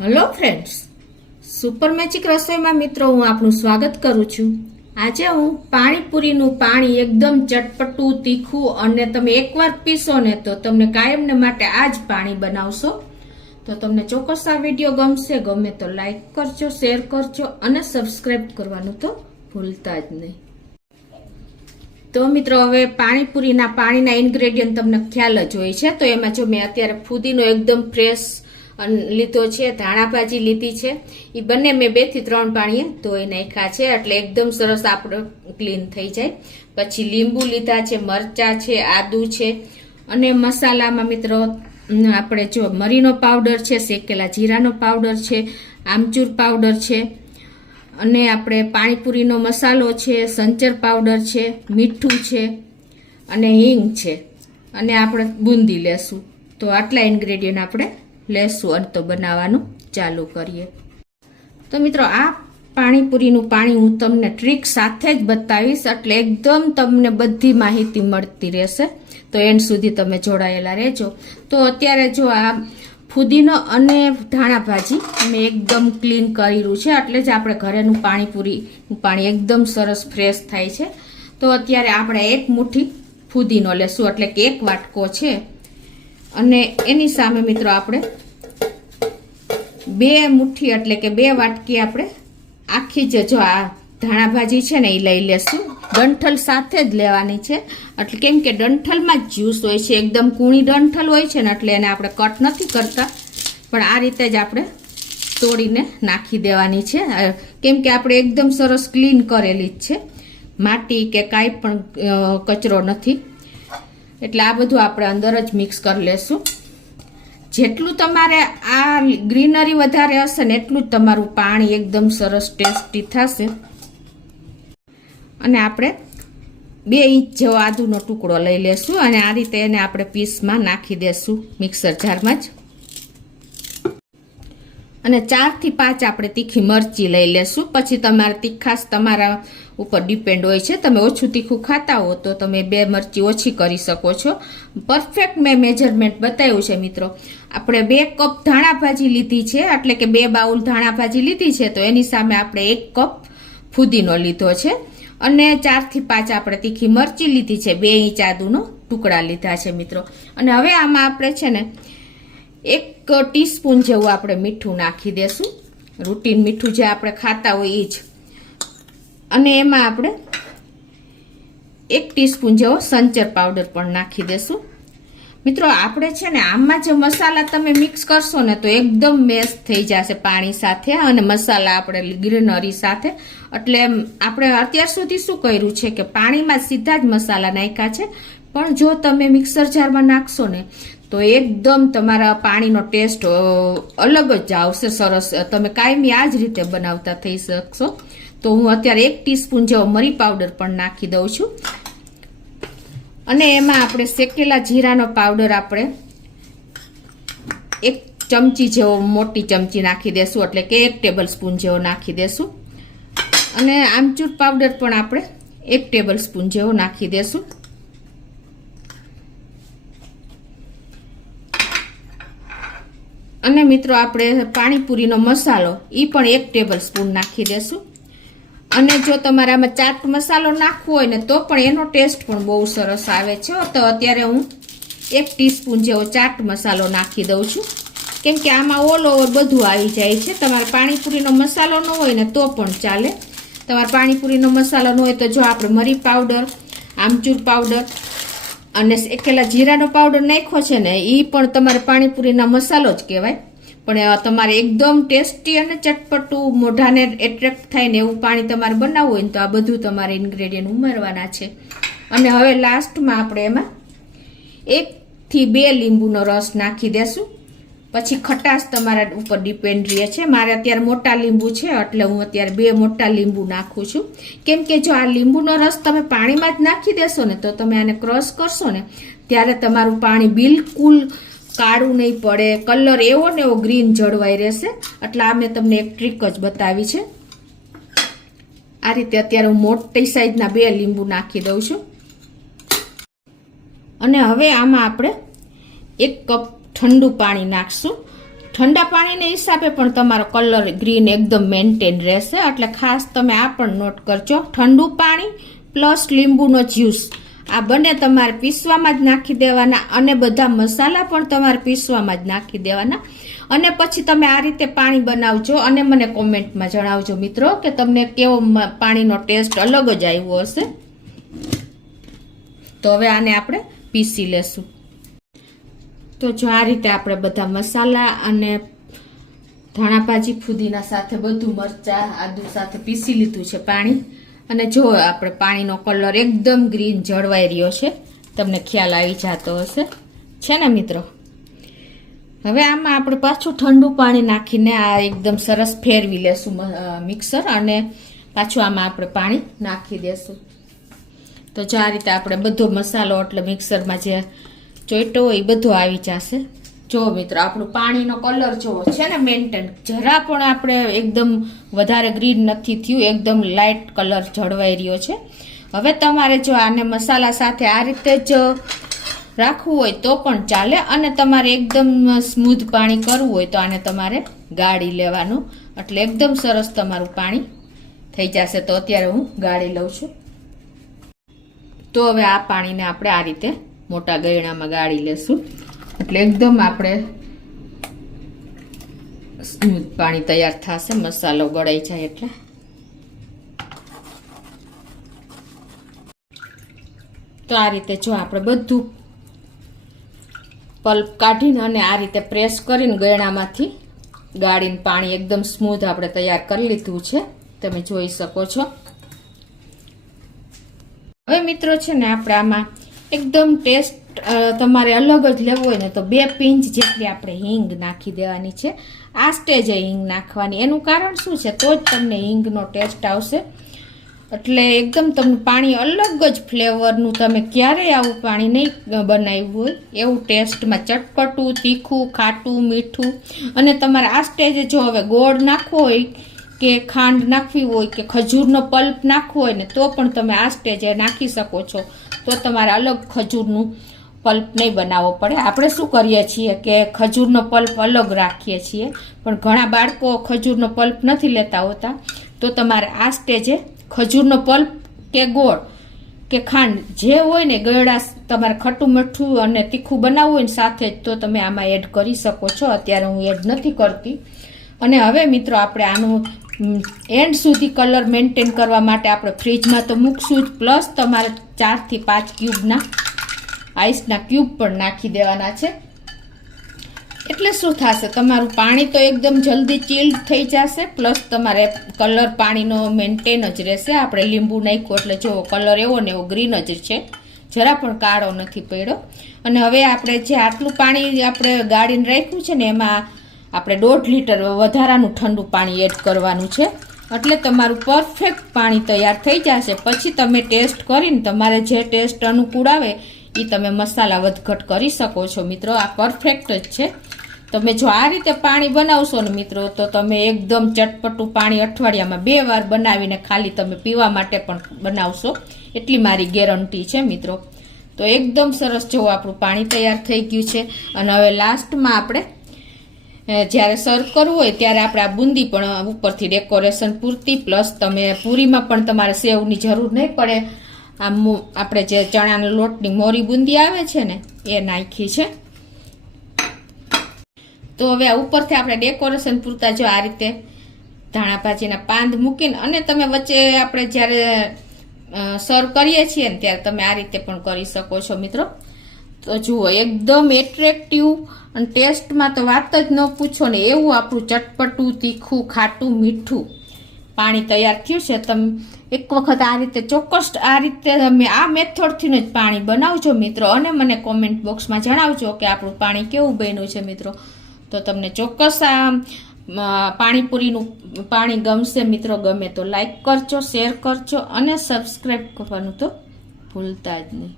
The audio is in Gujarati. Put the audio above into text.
હેલો ફ્રેન્ડ્સ, સુપર મેજિક રસોઈમાં મિત્રો હું આપનું સ્વાગત કરું છું। આજે હું પાણીપુરીનું પાણી એકદમ ચટપટું તીખું અને તમે એકવાર પીશો ને તો તમને કાયમને માટે આ જ પાણી બનાવશો। તો તમને ચોક્કસ આ વિડીયો ગમશે, ગમે તો લાઈક કરજો, શેર કરજો અને સબસ્ક્રાઈબ કરવાનું તો ભૂલતા જ નહીં। તો મિત્રો હવે પાણીપુરીના પાણીના ઇન્ગ્રેડિયન્ટ તમને ખ્યાલ જ હોય છે। તો એમાં જો મેં અત્યારે ફુદીનો એકદમ ફ્રેશ લીધો છે, ધાણા ભાજી લીધી છે, એ બંને મેં 2 થી 3 પાણીએ ધોઈ નાખ્યા છે એટલે એકદમ સરસ આપણો ક્લીન થઈ જાય। પછી લીંબુ લીધા છે, મરચા છે, આદુ છે અને મસાલામાં મિત્રો આપણે જો મરીનો પાવડર છે, શેકેલા જીરાનો પાવડર છે, આમચૂર પાવડર છે અને આપણે પાણીપુરીનો મસાલો છે, સંચર પાવડર છે, મીઠું છે અને હિંગ છે અને આપણે બુંદી લેશું। તો આટલા ઇન્ગ્રેડિયન્ટ આપણે લેશું અને તો બનાવવાનું ચાલુ કરીએ। તો મિત્રો આ પાણીપુરીનું પાણી હું તમને ટ્રીક સાથે જ બતાવીશ એટલે એકદમ તમને બધી માહિતી મળતી રહેશે, તો એન્ડ સુધી તમે જોડાયેલા રહેજો। તો અત્યારે જો આ ફુદીનો અને ધાણા ભાજી મેં એકદમ ક્લીન કરેલું છે એટલે જ આપણે ઘરેનું પાણીપુરીનું પાણી એકદમ સરસ ફ્રેશ થાય છે। તો અત્યારે આપણે 1 મુઠ્ઠી ફુદીનો લેશું એટલે કે 1 વાટકો છે અને એની સામે મિત્રો આપણે 2 મુઠ્ઠી એટલે કે 2 વાટકી આપણે આખી જો આ ધાણા ભાજી છે ને એ લઈ લેશું। ડંઠલ સાથે જ લેવાની છે એટલે કેમ કે ડંઠલમાં જ જ્યુસ હોય છે, એકદમ કૂણી ડંઠલ હોય છે ને એટલે એને આપણે કટ નથી કરતા, પણ આ રીતે જ આપણે તોડીને નાખી દેવાની છે કેમ કે આપણે એકદમ સરસ ક્લીન કરેલી જ છે, માટી કે કાંઈ પણ કચરો નથી એટલે આ બધું આપણે અંદર જ મિક્સ કરી લેશું। જેટલું તમારે આ ગ્રીનરી વધારે હશે ને એટલું જ તમારું પાણી એકદમ સરસ ટેસ્ટી થશે। અને આપણે 2 ઇંચ જેવો આદુનો ટુકડો લઈ લેશું અને આ રીતે એને આપણે પીસમાં નાખી દેશું મિક્સર જારમાં જ। અને 4 થી 5 આપણે તીખી મરચી લઈ લેશું। પછી તમારે તીખાશ તમારા ઉપર ડિપેન્ડ હોય છે, તમે ઓછું તીખું ખાતા હો તો તમે 2 મરચી ઓછી કરી શકો છો। પરફેક્ટ મેં મેજરમેન્ટ બતાવ્યું છે મિત્રો। આપણે 2 કપ ધાણા ભાજી લીધી છે એટલે કે 2 બાઉલ ધાણા ભાજી લીધી છે, તો એની સામે આપણે 1 કપ ફુદીનો લીધો છે અને 4 થી 5 આપણે તીખી મરચી લીધી છે, 2 ઇંચ આદુનો ટુકડા લીધા છે મિત્રો। અને હવે આમાં આપણે છે ને 1 ટીસ્પૂન જેવું આપણે મીઠું નાખી દેશું, રૂટીન મીઠું જે આપણે ખાતા હોય એ જ। અને એમાં આપણે 1 ટીસ્પૂન જેવો સંચર પાવડર પણ નાખી દેશું। મિત્રો આપણે છે ને આમાં જે મસાલા તમે મિક્સ કરશો ને તો એકદમ મેશ થઈ જશે પાણી સાથે અને મસાલા આપણે ગ્રીનરી સાથે, એટલે આપણે અત્યાર સુધી શું કર્યું છે કે પાણીમાં સીધા જ મસાલા નાખ્યા છે, પણ જો તમે મિક્સર જારમાં નાખશો ને તો એકદમ તમારા પાણીનો ટેસ્ટ અલગ જ આવશે સરસ, તમે કાયમી આ જ રીતે બનાવતા થઈ શકશો। તો હું અત્યારે 1 ટીસ્પૂન જેવો મરી પાવડર પણ નાખી દઉં છું અને એમાં આપણે શેકેલા જીરાનો પાવડર આપણે 1 ચમચી જેવો મોટી ચમચી નાખી દેશું એટલે કે 1 ટેબલ સ્પૂન જેવો નાખી દેશું અને આમચૂર પાવડર પણ આપણે 1 ટેબલ સ્પૂન જેવો નાખી દેશું। અને મિત્રો આપણે પાણીપુરીનો મસાલો એ પણ 1 ટેબલ સ્પૂન નાખી દેશું। અને જો તમારે આમાં ચાટ મસાલો નાખવો હોય ને તો પણ એનો ટેસ્ટ પણ બહુ સરસ આવે છે। તો અત્યારે હું 1 ટીસ્પૂન જેવો ચાટ મસાલો નાખી દઉં છું કેમ કે આમાં ઓલ ઓવર બધું આવી જાય છે। તમારે પાણીપુરીનો મસાલો ન હોય ને તો પણ ચાલે, તમારે પાણીપુરીનો મસાલો ન હોય તો જો આપણે મરી પાવડર, આમચૂર પાવડર અને શેકેલા જીરાનો પાવડર નાખ્યો છે ને એ પણ તમારે પાણીપુરીના મસાલો જ કહેવાય, પણ તમારે એકદમ ટેસ્ટી અને ચટપટું મોઢાને એટ્રેક્ટ થાય ને એવું પાણી તમારે બનાવવું હોય ને તો આ બધું તમારે ઇન્ગ્રેડિયન્ટ ઉમેરવાના છે। અને હવે લાસ્ટમાં આપણે એમાં 1 થી 2 લીંબુનો રસ નાખી દેશું। પછી ખટાશ તમારા ઉપર ડિપેન્ડ રહે છે, મારે અત્યારે મોટા લીંબુ છે એટલે હું અત્યારે 2 મોટા લીંબુ નાખું છું કેમ કે જો આ લીંબુનો રસ તમે પાણીમાં જ નાખી દેશો ને તો તમે આને ક્રશ કરશો ને ત્યારે તમારું પાણી બિલકુલ કાળું નહીં પડે, કલર એવો ને એવો ગ્રીન જળવાઈ રહેશે। એટલે આ મેં તમને એક ટ્રીક જ બતાવી છે। આ રીતે અત્યારે હું મોટી સાઈઝના 2 લીંબુ નાખી દઉં છું અને હવે આમાં આપણે 1 કપ ઠંડુ પાણી નાખશું। ઠંડા પાણીના હિસાબે પણ તમારો કલર ગ્રીન એકદમ મેન્ટેન રહેશે. એટલે ખાસ તમે આ પણ નોટ કરજો. ઠંડુ પાણી પ્લસ લીંબુનો જ્યુસ આ બંને તમારે પીસવામાં જ નાખી દેવાના અને બધા મસાલા પણ તમારે પીસવામાં જ નાખી દેવાના. અને પછી તમે આ રીતે પાણી બનાવજો અને મને કોમેન્ટમાં જણાવજો મિત્રો કે તમને કેવો પાણીનો ટેસ્ટ અલગ જ આવ્યો હશે. તો હવે આને આપણે પીસી લેશું. તો જો આ રીતે આપણે બધા મસાલા અને ધાણા ભાજી ફુદીના સાથે બધું મરચા આદુ સાથે પીસી લીધું છે પાણી. અને જો આપણે પાણીનો કલર એકદમ ગ્રીન જળવાઈ રહ્યો છે, તમને ખ્યાલ આવી જતો હશે છે ને મિત્રો. હવે આમાં આપણે પાછું ઠંડુ પાણી નાખીને આ એકદમ સરસ ફેરવી લેશું મિક્સર અને પાછું આમાં આપણે પાણી નાખી દેશું. તો જો આ રીતે આપણે બધો મસાલો એટલે મિક્સરમાં જે ચોઈટો હોય એ બધો આવી જશે. જો મિત્રો આપણું પાણીનો કલર જોવો છે ને મેન્ટેન, જરા પણ આપણે એકદમ વધારે ગ્રીન નથી થયું, એકદમ લાઇટ કલર જળવાઈ રહ્યો છે. હવે તમારે જો આને મસાલા સાથે આ રીતે જ રાખવું હોય તો પણ ચાલે અને તમારે એકદમ સ્મૂધ પાણી કરવું હોય તો આને તમારે ગાળી લેવાનું, એટલે એકદમ સરસ તમારું પાણી થઈ જશે. તો અત્યારે હું ગાળી લઉં છું. તો હવે આ પાણીને આપણે આ રીતે મોટા ગયણામાં ગાળી લેશું, એટલે એકદમ આપણે સ્મૂથ પાણી તૈયાર થશે. મસાલો ગળાઈ જાય એટલે. તો આ રીતે જો આપણે બધું પલ્પ કાઢીને અને આ રીતે પ્રેસ કરીને ગયણામાંથી ગાળીને પાણી એકદમ સ્મૂથ આપણે તૈયાર કરી લીધું છે, તમે જોઈ શકો છો. હવે મિત્રો છે ને આપણે આમાં એકદમ ટેસ્ટ તમારે અલગ જ લેવો હોય ને તો 2 પિંચ જેટલી આપણે હિંગ નાખી દેવાની છે. આ સ્ટેજે હિંગ નાખવાની. એનું કારણ શું છે, તો જ તમને હિંગનો ટેસ્ટ આવશે. એટલે એકદમ તમને પાણી અલગ જ ફ્લેવરનું, તમે ક્યારેય આવું પાણી નહીં બનાવ્યું હોય એવું ટેસ્ટમાં, ચટપટું, તીખું, ખાટું, મીઠું. અને તમારે આ સ્ટેજે જો હવે ગોળ નાખવો હોય કે ખાંડ નાખવી હોય કે ખજૂરનો પલ્પ નાખવો હોય ને તો પણ તમે આ સ્ટેજે નાખી શકો છો. તો તમારે અલગ ખજૂરનું પલ્પ નહીં બનાવવો પડે. આપણે શું કરીએ છીએ કે ખજૂરનો પલ્પ અલગ રાખીએ છીએ, પણ ઘણા બાળકો ખજૂરનો પલ્પ નથી લેતા હોતા. તો તમારે આ સ્ટેજે ખજૂરનો પલ્પ કે ગોળ કે ખાંડ જે હોય ને, ગળા તમારે ખટું મીઠું અને તીખું બનાવવું હોય ને સાથે જ, તો તમે આમાં એડ કરી શકો છો. અત્યારે હું એડ નથી કરતી. અને હવે મિત્રો આપણે આનું એન્ડ સુધી કલર મેન્ટેન કરવા માટે આપણે ફ્રીજમાં તો મૂકશું જ, પ્લસ તમારે 4 થી 5 ક્યુબના આઈસના ક્યુબ પણ નાખી દેવાના છે. એટલે શું થશે, તમારું પાણી તો એકદમ જલ્દી ચીલ્ડ થઈ જશે, પ્લસ તમારે કલર પાણીનો મેન્ટેન જ રહેશે. આપણે લીંબુ નાખ્યું એટલે જો કલર એવો ને એવો ગ્રીન જ છે, જરા પણ કાળો નથી પડ્યો. અને હવે આપણે જે આટલું પાણી આપણે ગાળીને રાખ્યું છે ને એમાં આપણે 1.5 લીટર વધારાનું ઠંડુ પાણી એડ કરવાનું છે, એટલે તમારું પરફેક્ટ પાણી તૈયાર થઈ જશે. પછી તમે ટેસ્ટ કરીને તમારે જે ટેસ્ટ અનુકૂળ આવે એ તમે મસાલા વધઘટ કરી શકો છો. મિત્રો આ પરફેક્ટ જ છે. તમે જો આ રીતે પાણી બનાવશો ને મિત્રો તો તમે એકદમ ચટપટું પાણી અઠવાડિયામાં 2 વાર બનાવીને ખાલી તમે પીવા માટે પણ બનાવશો, એટલી મારી ગેરંટી છે મિત્રો. તો એકદમ સરસ જેવું આપણું પાણી તૈયાર થઈ ગયું છે. અને હવે લાસ્ટમાં આપણે જ્યારે સર્વ કરવું હોય ત્યારે આપણે આ બુંદી પણ ઉપરથી ડેકોરેશન પૂરતી, પ્લસ તમે પૂરીમાં પણ તમારે સેવની જરૂર નહીં પડે. આમ આપણે જે ચણાના લોટની મોરી બુંદી આવે છે ને એ નાખી છે. તો હવે આ ઉપરથી આપણે ડેકોરેશન પૂરતા જો આ રીતે ધાણા ભાજીના પાંદ મૂકીને અને તમે વચ્ચે આપણે જ્યારે સર્વ કરીએ છીએ ને ત્યારે તમે આ રીતે પણ કરી શકો છો મિત્રો. તો જુઓ એકદમ એટ્રેક્ટિવ અને ટેસ્ટમાં તો વાત જ ન પૂછો ને એવું આપણું ચટપટું, તીખું, ખાટું, મીઠું પાણી તૈયાર થયું છે. તમે એક વખત આ રીતે ચોક્કસ આ રીતે તમે આ મેથડથી જ પાણી બનાવજો મિત્રો, અને મને કોમેન્ટ બોક્સમાં જણાવજો કે આપણું પાણી કેવું બન્યું છે મિત્રો. તો તમને ચોક્કસ આ પાણીપુરીનું પાણી ગમશે મિત્રો. ગમે તો લાઈક કરજો, શેર કરજો અને સબસ્ક્રાઈબ કરવાનું તો ભૂલતા જ નહીં.